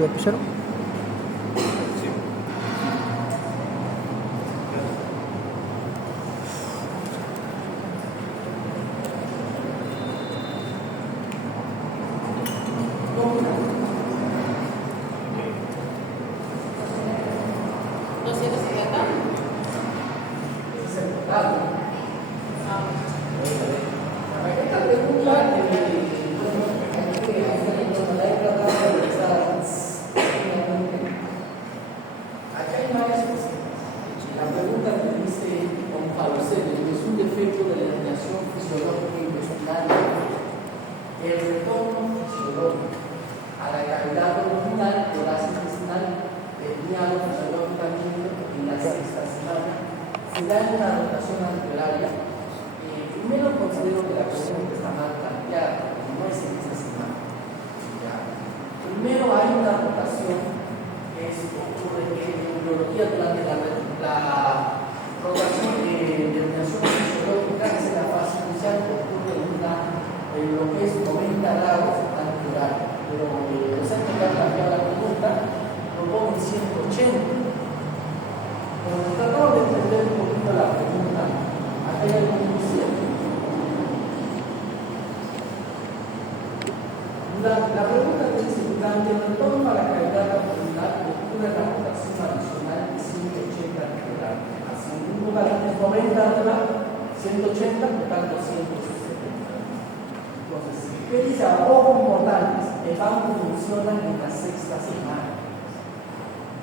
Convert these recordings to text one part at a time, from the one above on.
lapicero.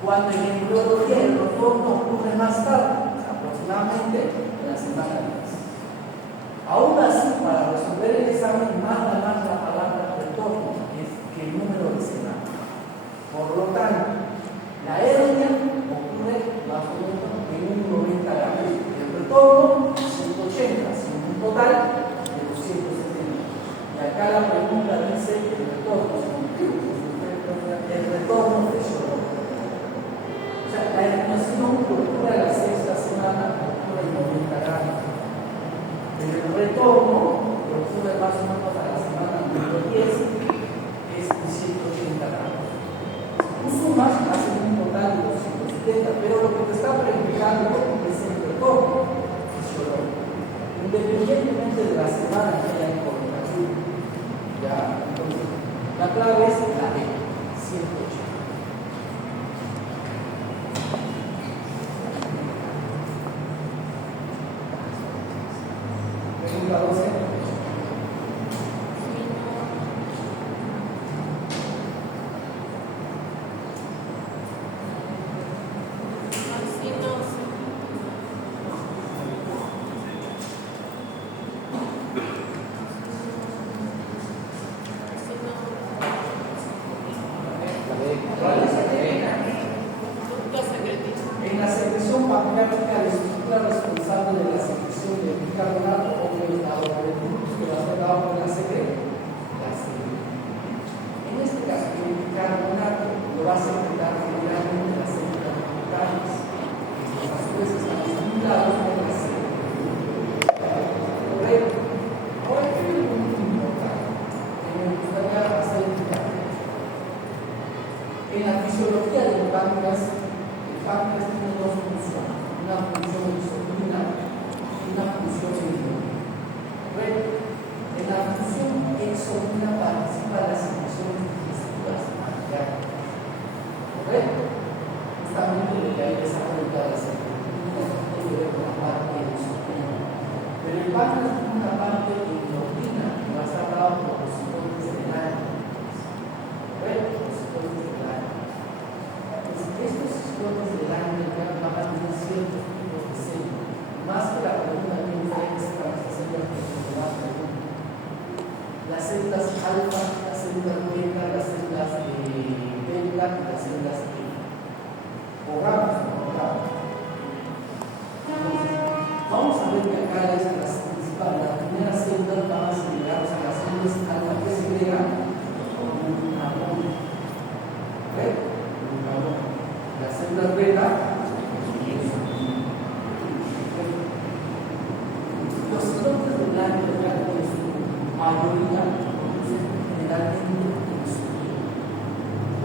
Cuando en embriología el retorno ocurre más tarde, aproximadamente en la semana 10. Aún así, para resolver el examen, manda más la palabra retorno que el número de semana. Por lo tanto, la hernia ocurre más o menos en un 90 grados. El retorno, 180, sin un total de 270. Y acá la pregunta dice el retorno fisiológico. O sea, la herniación ocurre a la sexta semana, ocurre en 90 grados. Pero el retorno, que ocurre más o menos a la semana número 10, es de 180 grados. Tú sumas, hacen un total de 270, pero lo que te está practicando es el retorno fisiológico, independientemente de la semana que haya en comunicación. Ya, entonces, la clave es la D, 180. Pregunta 12. En la secreción pancreática, la estructura responsable de la secreción de bicarbonato o de la organoluz que va a ser dado con la secreta. En este caso, el bicarbonato lo va a secretar generalmente las células musculares, que a su vez están estimulados por la secreta. Correcto. Ahora, ¿qué es lo muy importante que me gustaría hacer explicar? En la fisiología del páncreas, el páncreas tiene dos funciones, una función exocrina y una función endógena. Correcto. En la función exocrina participa la secreción de digestivas pancreáticas. Correcto. Justamente lo que hay desarrollado la secretina tiene que ver con la parte exocrina. Pero el páncreas tiene una parte endógena que va a estar dado por los citones del año. Correcto. Los citones del año. Estos citones del año van a tener ciertos tipos de células. Más que la pregunta que nos trae es para las células que se nos pregunta. Las células alfa, las células beta, las células delta y las células E. O ramas, no ramas. Entonces, vamos a ver que acá las principales, las primeras células van a segregar, o sea, las células alfa que segregan con un carbón. ¿Correcto? Un carbón. Las células beta, los citones del año con su mayoría producen generalmente insulina.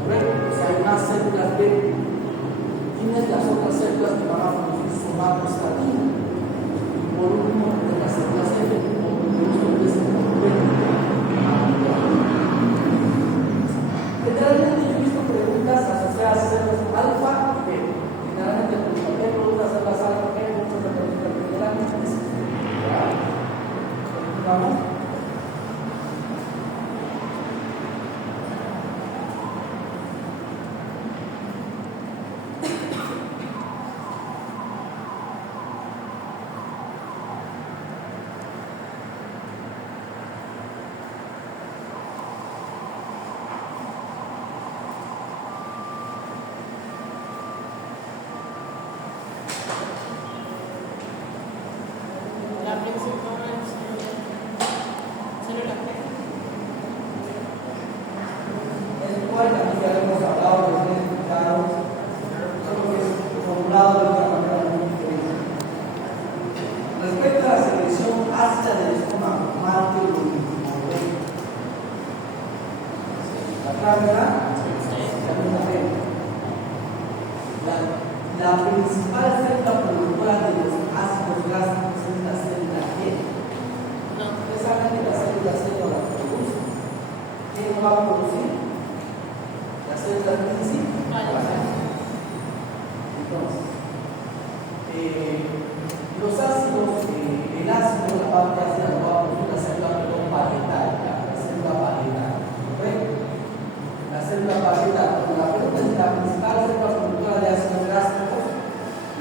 ¿Correcto? O sea, células que van a producir somatostatina. Y por último, de las células F, o productores de generalmente yo he visto preguntas asociadas a células alfa y beta. Generalmente preguntan qué producen las células alfa, qué producen las células beta. Generalmente es ¿vamos? La principal célula productora de los ácidos grasos es la célula G. Ustedes saben que la célula C no la produce. ¿Quién no va a producir? La célula principal. Entonces, los ácidos, el ácido, la parte ácida no va a producir la célula parietal, la célula parietal. ¿Correcto? La célula parietal, la pregunta es la principal célula productora de ácidos grasos.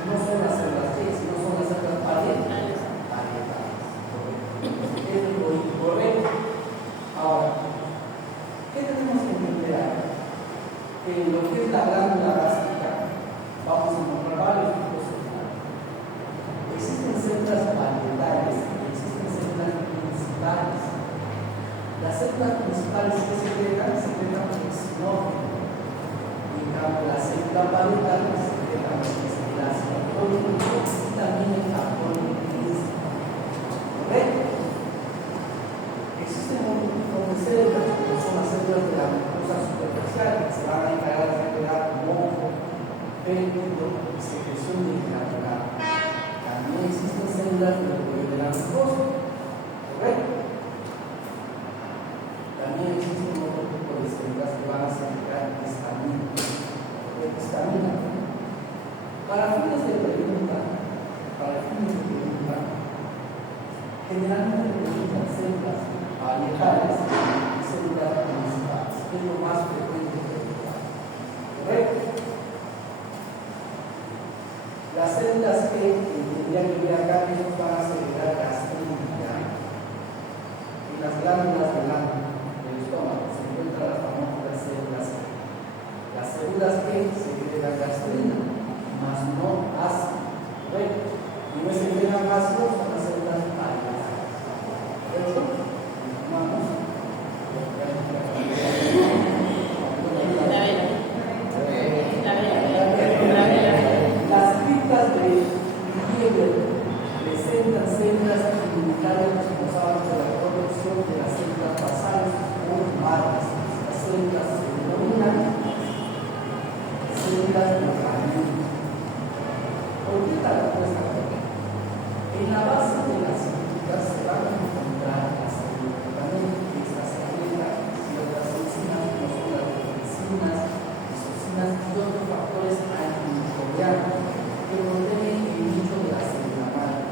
No son las células G, sino son las células parietales. Es lo incorrecto. Ahora, ¿qué tenemos que entender? Que en lo que es la glándula gástrica vamos a encontrar varios tipos de células. Existen células parietales, existen células principales. Las células principales que secretan oxinógeno. En cambio, la célula parietal secreta y también el factor intrínseco. ¿Correcto? Existen otro tipo de células, que son las células de la mucosa superficial, que se van a encargar de generar moco, pélvico y secreción de granular. También existen células del cuello de la mucosa. ¿Correcto? También existen otro tipo de células que van a secretar histamina. Para fines de pregunta, generalmente preguntan células parietales y células principales, que es lo más frecuente de preguntar. ¿Correcto? Las células que tendrían que ir acá, que nos van a segregar gastrina. En las glándulas del estómago se encuentran las famosas células C. Las células que segregan gastrina, más no ácido. ¿Correcto? Y no se segregan ácidos, son las células parietales. ¿Correcto? Vamos. Las criptas de Liebel presentan células inmunitarias responsables de la producción de las células basales o madres. Las células se denominan células de Raymond. ¿Por qué la respuesta correcta? En la base de las células se van a encontrar las células también que estas secretan ciertas enzimas, no son las enzimas, isocinas y otros factores antimicrobianos que protegen el nicho de la célula madre.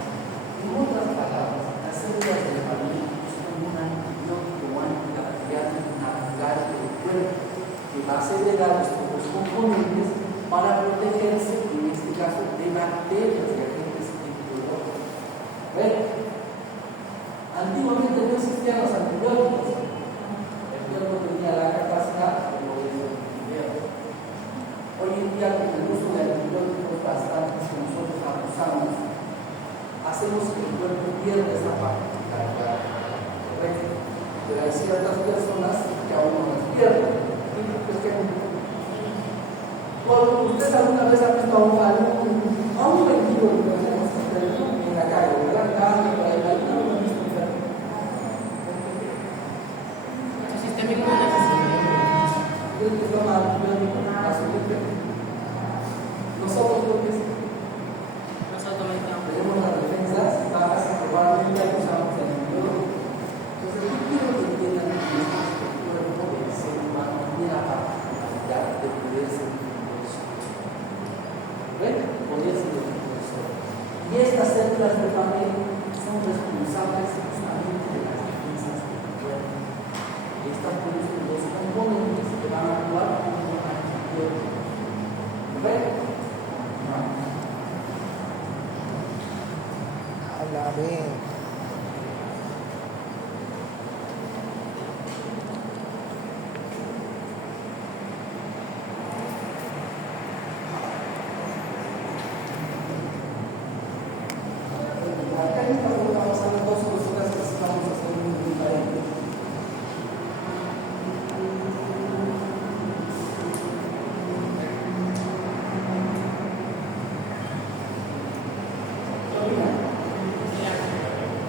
En otras palabras, las células del familia son un antibiótico antibacteriano natural del cuerpo que va a segregar estos componentes para protegerse, en este caso, de bacterias y agentes etiológicos. Antiguamente no existían los antibióticos. El cuerpo tenía la capacidad de poder. Hoy en día, con el uso de antibióticos bastantes que nosotros abusamos, hacemos que el cuerpo pierda esa particularidad. ¿Correcto? Pero hay ciertas personas que aún no las pierden. Cuando usted alguna vez ha visto a un mendigo en la calle, ¿verdad? Caminando por ahí, ¿no lo han visto? El sistema inmune necesita. Nosotros, porque estas células de papel son responsables justamente de las defensas del cuerpo. Estas producen los componentes que van a actuar como anticuerpos. ¿Correcto? A la vez. La técnica que vamos a hacer dos cosas que vamos a hacer muy diferentes.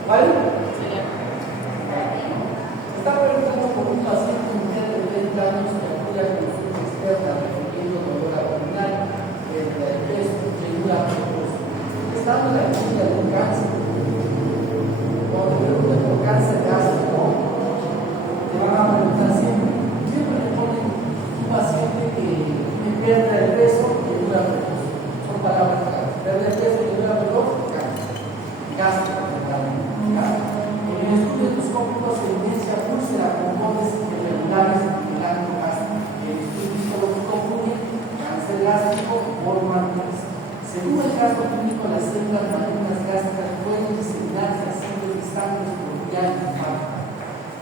¿Vale? Está preguntando por un paciente mujer de 30 años que acude a consulta externa refiriendo dolor abdominal, pérdida de peso, llenura precoz. Estando en la clínica de un cáncer, cuando te preguntan por cáncer gástrico, te van a preguntar siempre le ponen un paciente que tiene pérdida de peso, llenura precoz. Son palabras claras. Pérdida de peso, llenura precoz, cáncer. Gástrico. En el estudio endoscópico se evidencia úlcera con bordes irregulares en el acto gástrico. El estudio histológico concluye cáncer gástrico por matriz. Según el caso clínico, las células malignas gástricas pueden diseminarse haciendo desastres bronquiales y infarto.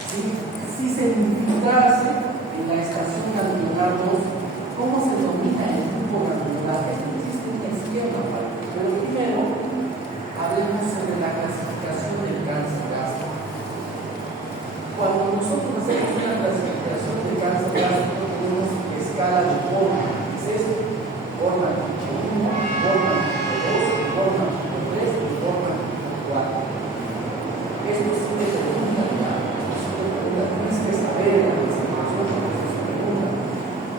Si se infiltrase en la estación ganglionar 2, ¿cómo se domina el grupo ganglionar? Esto existe en la izquierda parte, pero primero hablemos sobre la clasificación del cáncer gástrico. Cuando nosotros hacemos una clasificación del cáncer gástrico, tenemos escala de Borman. ¿Qué es esto? Borman tipo 1, Borman tipo 2, Borman tipo 3 y Borman tipo 4. Esto sí me pregunta, tienes que saber la clasificación porque se pregunta.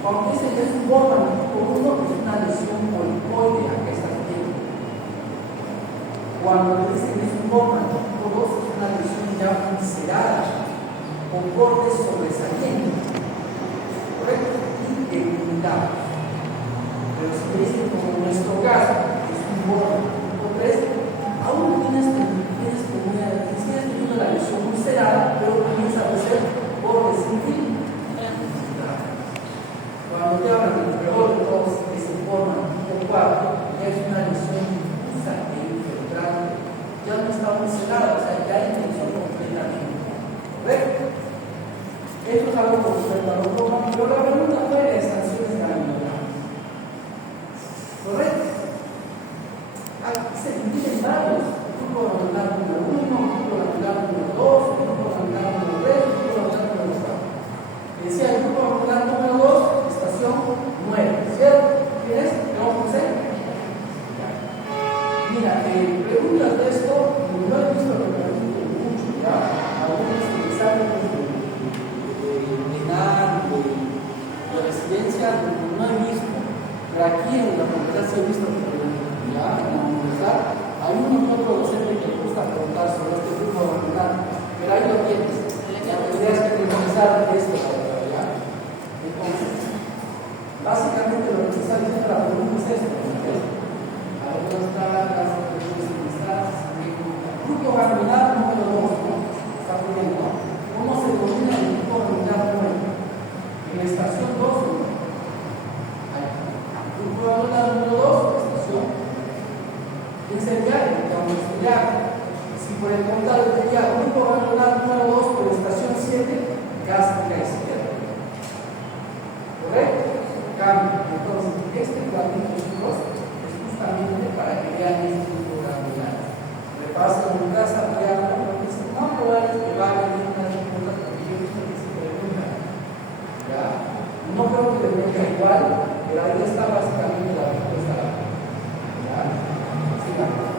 Cuando dicen que es un Borman tipo 1, es una lesión polipoide a que estás viendo. Cuando dicen que es un Borman tipo 2, es una lesión ya ulcerada, con bordes sobresalientes, ¿correcto? Y delimitados. Pero si me dicen como en nuestro caso, que es un Borman tipo 3, aún tienes teniendo la lesión ulcerada, pero comienza a ser bordes sin fin. Cuando te hablan del peor de todos, que se Borman tipo 4, ya es una lesión difusa e infiltrante. Ya no está ulcerada, o sea, ya ingresó completamente. ¿Correcto? Esto es algo con respecto a los Borman, pero la pregunta fue de estaciones ganglionares. ¿Correcto? Se dividen varios: grupo ganglionar número 1, grupo ganglionar número 2, grupo ganglionar número 3, grupo ganglionar número 4. Decía el grupo ganglionar número 2, estación 9, ¿cierto? ¿Quién es? ¿Qué vamos a hacer? Mira, preguntas de esto, no he visto que me pregunten mucho, ya. Algunos exámenes de ENAR, de residencia, no he visto. Pero aquí en la universidad sí he visto que ya, en la universidad, hay uno que otro docente que le gusta preguntar sobre este grupo ganglionar, pero ahí lo tienes. La idea es que memorizar esto, ¿ya? Entonces, básicamente lo que se está diciendo la pregunta es esto, algunas tablas, grupo ganglionar número 2, ¿no? Está poniendo, ¿no? ¿Cómo se denomina el grupo ganglionar 9? En la estación 2, ¿no? Grupo ganglionar número 2, estación incendiaria, vamos a estudiar. Si por el contrario sería grupo ganglionar número 2, por estación 7, gástrica izquierda. ¿Correcto? Cambio. Entonces, este cuadrito, chicos, es justamente para que vean este grupo ganglionar. Repasen en casa, vean, porque es más probable que vayan a una pregunta, porque yo he visto que se preguntan. ¿Ya? No creo que le venga igual, pero ahí está básicamente la respuesta. ¿Ya? Sigamos.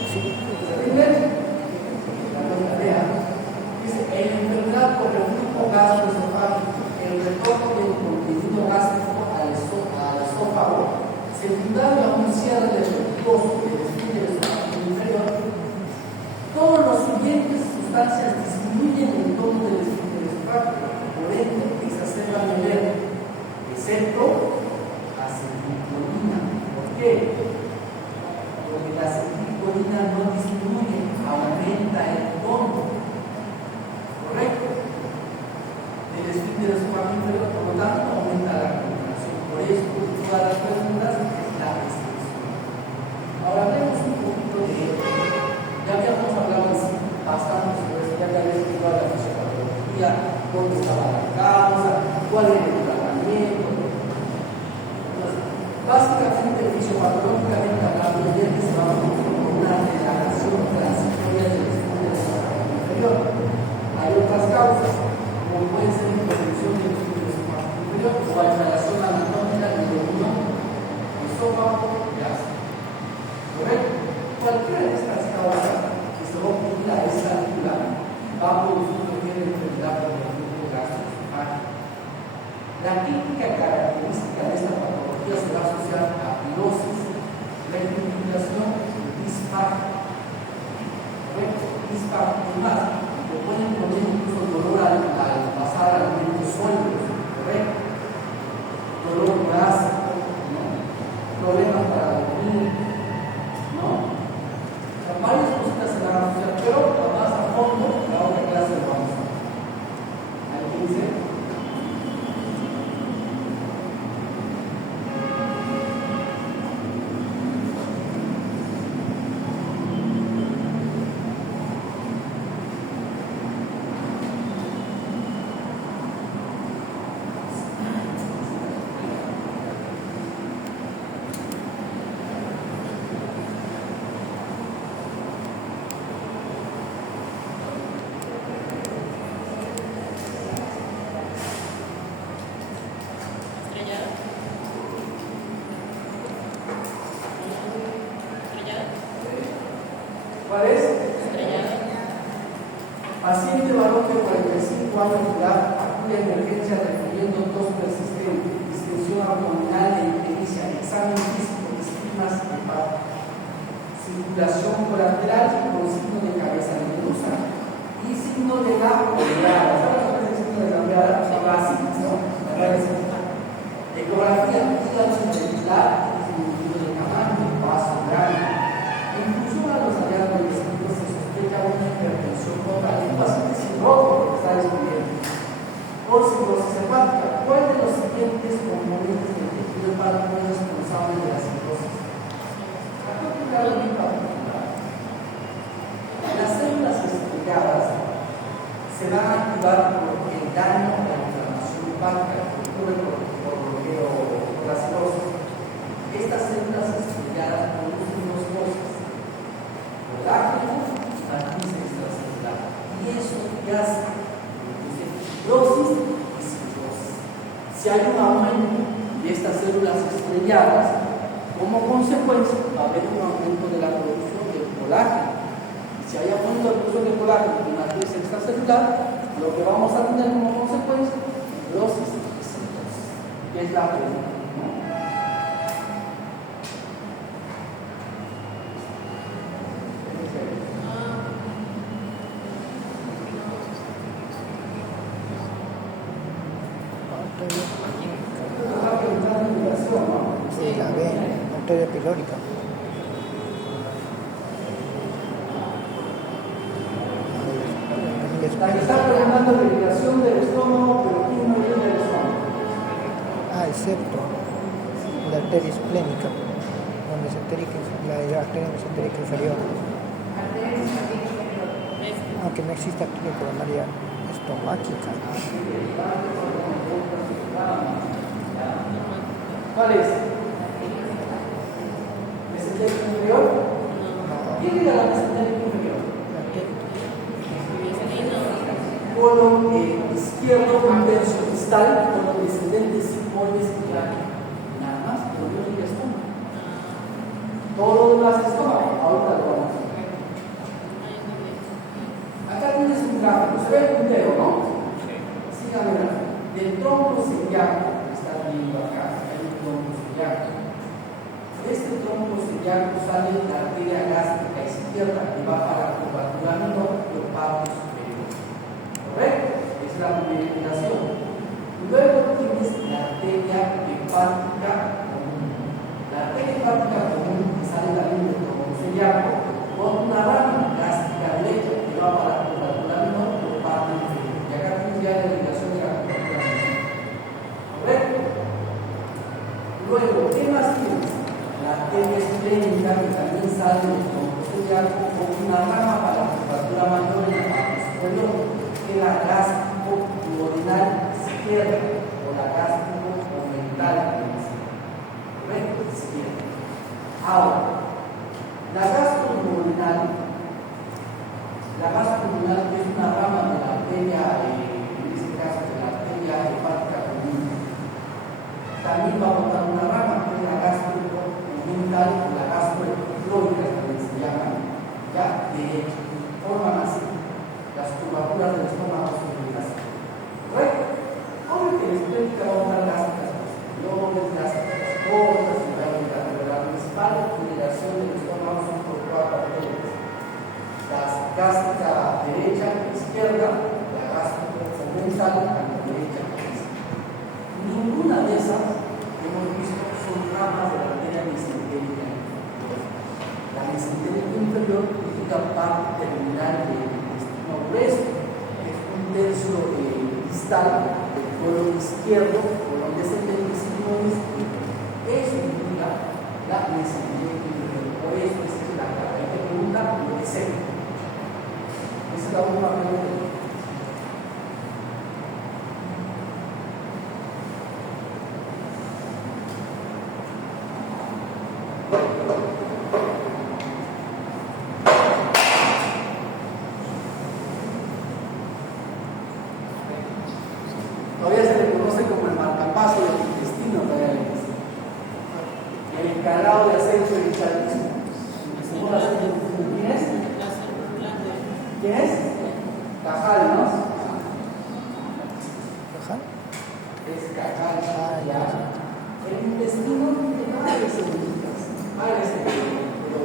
Primero, la tarea dice, en la enfermedad por reflujo gastroesofágico, el retorno del contenido gástrico al esófago, secundario a un cierre defectuoso del esfínter esofágico inferior, todos los siguientes sustancias disminuyen el tono del esfínter esofágico, por ende exacerban el ER, excepto acetilcolina. ¿Por qué? Porque la acetilcolina no disminuye, aumenta el tono, ¿correcto? Del esfínter esofágico inferior, por lo tanto aumenta la concentración. Por esto, todas las preguntas es la extensión. Ahora hablemos un poquito de esto. Ya habíamos hablado bastante sobre eso, ya había explicado la fisiopatología, dónde estaba la causa, cuál era el tratamiento. Entonces, básicamente, fisiopatológicamente hablando, ya que se va a producir una degradación transitoria del esfínter esofágico inferior. Hay otras causas, como puede ser intervención del esfínter esofágico inferior o alteración anatómica del neuronio, esófago, gástrico. ¿Correcto? Cualquiera de estas causas que se va a ocurrir a esta altura va a producir cualquier enfermedad por el reflujo gastroesofágico. La típica característica de esta patología se va a asociar a pirosis, rectificación y disfagia. ¿Correcto? Disfagia y más. Le pueden poner incluso dolor al pasar alimentos sólidos. ¿Correcto? Dolor gástrico, ¿no? Problemas para dormir, ¿no? O sea, varias cositas se van a asociar, pero más a fondo, la otra clase lo vamos a ver. ¿Alguien dice? ¿Cuál es? Paciente varón de 45 años de edad acude a emergencia refiriendo tos persistente, distensión abdominal e ictericia, examen físico, estigmas hepáticos, circulación colateral con signo de cabeza nebulosa y signo de la oleada. ¿Sabes lo que es el signo de la oleada? La básica, ¿no? La ecografía hígado ventricular, disminuido de tamaño, vaso grande. En función a los hallazgos investigativos se sospecha una hipertensión total en paciente cirrótico que está descubriendo. Por cirrosis hepática, ¿cuál de los siguientes componentes del tejido hepático es responsable de la cirrosis? Aquí hay algo muy particular. Las células estrelladas se van a activar por el daño a la inflamación hepática que ocurre por la cirrosis. Estas células estrelladas producen dos cosas: colágeno y matriz extracelular. Y eso ya hace fibrosis y cirrosis. Si hay un aumento de estas células estrelladas, como consecuencia va a haber un aumento de la producción del colágeno. Y si hay aumento de la producción del colágeno y matriz extracelular, lo que vamos a tener como consecuencia fibrosis y cirrosis. Que es la pregunta, ¿no? Sí, la arteria pilórica. La que está preguntando regulación del estómago, pero ¿quién no viene del estómago? Excepto la arteria esplénica, la arteria mesentérica inferior. Aunque no existe arteria coronaria estomáquica. ¿Cuál es? ¿Mesentérica inferior? ¿Quién era la mesentérica inferior? Colon izquierdo, un tercio distal, colon descendente, sigmoides y lágrima. Nada más, pero no es el estómago. Todo lo demás es estómago. Ahorita lo vamos a ver. celíaco que está viendo acá, hay un tronco celíaco. De este tronco celíaco sale la arteria gástrica izquierda que va para la curvatura menor y el párpado superior. ¿Correcto? Esa es la primera indicación. Luego tienes la arteria hepática común. La arteria hepática común que sale también del tronco celíaco con una rama gástrica derecha que va para la curvatura menor y el párpado inferior. Y acá tienes ya la indicación de la curvatura menor. ¿Correcto? Luego, ¿qué más tienes? La arteria esplénica que también sale del tronco celíaco con una rama para la curvatura mayor en la parte superior, que es la gástrico-duodenal izquierda o la gástrico-mental izquierda. ¿Correcto? Izquierda. Ahora, la gástrico-duodenal es una rama de la arteria, en este caso de la arteria hepática común. También va a botar una rama que es la gástrico-mental o la gastroepiflórica, también se llama, ya derecha. Forman así las curvaturas del estómago sobre las. ¿Correcto? Obvio que la esplénica va a botar gástricas posteriores, gástricas cortas, pero la principal generación del estómago son por cuatro arterias. La gástrica derecha, izquierda, la gástrico-mental, tanto derecha como izquierda. Ninguna de esas hemos visto son ramas de la arteria mesentérica inferior. La mesentérica inferior significa parte terminal del intestino grueso, que es un tercio distal del colon izquierdo, por donde es el intestino izquierdo. Eso significa la mesentérica inferior. Por eso es la clave. Hay que preguntar lo que sea. Esa es la última pregunta. Todavía se le conoce como el marcapaso del intestino, el encargado de hacer el richardismo. ¿Quién es? ¿Quién es? Cajal, ¿no? ¿Cajal? Es Cajal. Ya. El intestino tiene varias semillitas, pero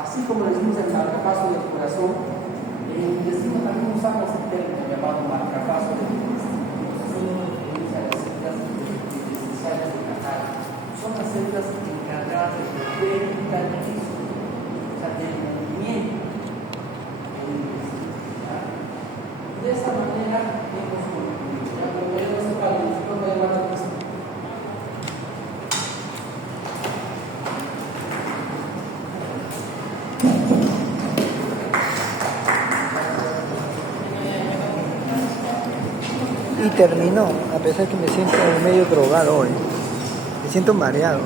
así como le decimos el marcapaso del corazón, en el intestino también usamos el término llamado marcapaso del intestino. Son las células encargadas de verticalismo, o sea, del movimiento del intestino. De esa manera hemos concluido. Ya como ya no se para el no hay más de Y terminó, a pesar que me siento medio drogado hoy. Me siento mareado.